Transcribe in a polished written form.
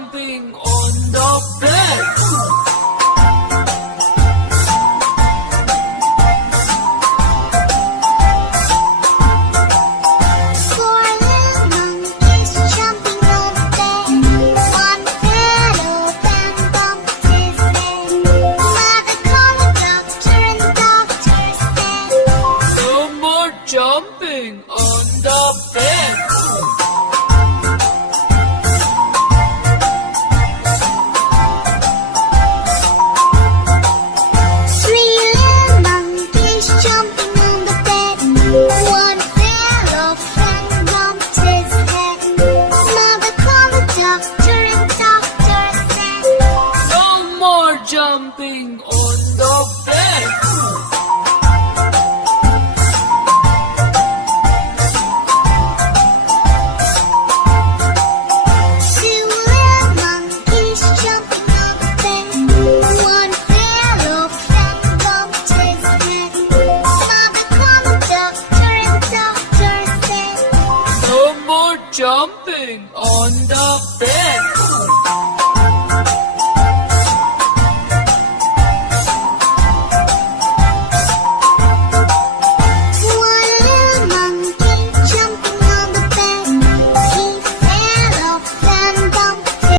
jumping on the bed. Four little monkeys jumping on the bed. One fell off and bumped his head. Mother called the doctor and the doctor said, No more jumping on the bed. three little monkeys jumping on the bed. One fell off and bumped his head. Mother called the doctor and the doctor said, No more jumping